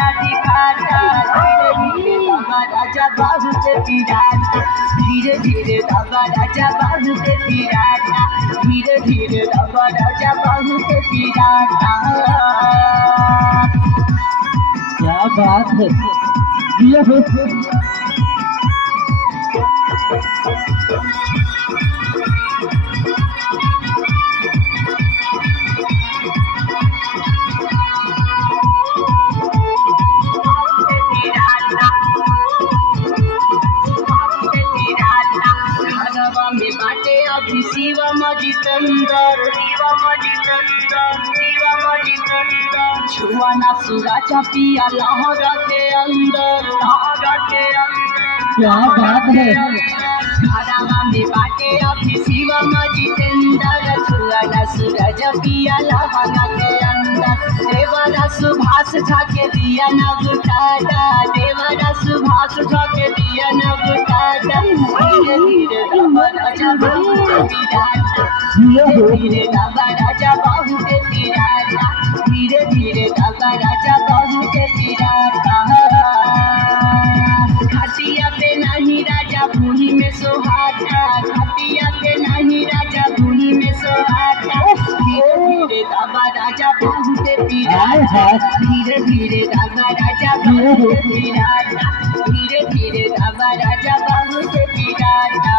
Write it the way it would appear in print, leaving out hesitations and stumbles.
ना दिखाता, धीरे धीरे बाबा राजा बाबू से पिराता, धीरे धीरे बाबा राजा बाबू से पिराता, धीरे धीरे बाबा राजा बाबू से पिराता। क्या बात है, ये हो शिवम जितेंद्र छुआना सुराचा पिया लहरा के अंदर क्या बात है, घरवा में बाटे अभी शिवम जितेंद्र छुआना सूरज पिया लहरा के अंदर देवरा सुभाष झाके दिया न बुटाता, देवरा सुभाष झाके दिया न बुटाता, धीरे धीरे बाबा राजा बाबू के पिराता, धीरे धीरे बाबा राजा बाबू के पिराता, धीरे धीरे बाबा राजा बाबू के पिराता। खटिया पे नहीं राजा भूमि में सोहाता, खटिया पे नहीं राजा भूमि में सोहाता, धीरे धीरे बाबा राजा बाबू के पिराता, धीरे धीरे बाबा राजा बाबू के पिराता, धीरे धीरे बाबा राजा बाबू के पिराता।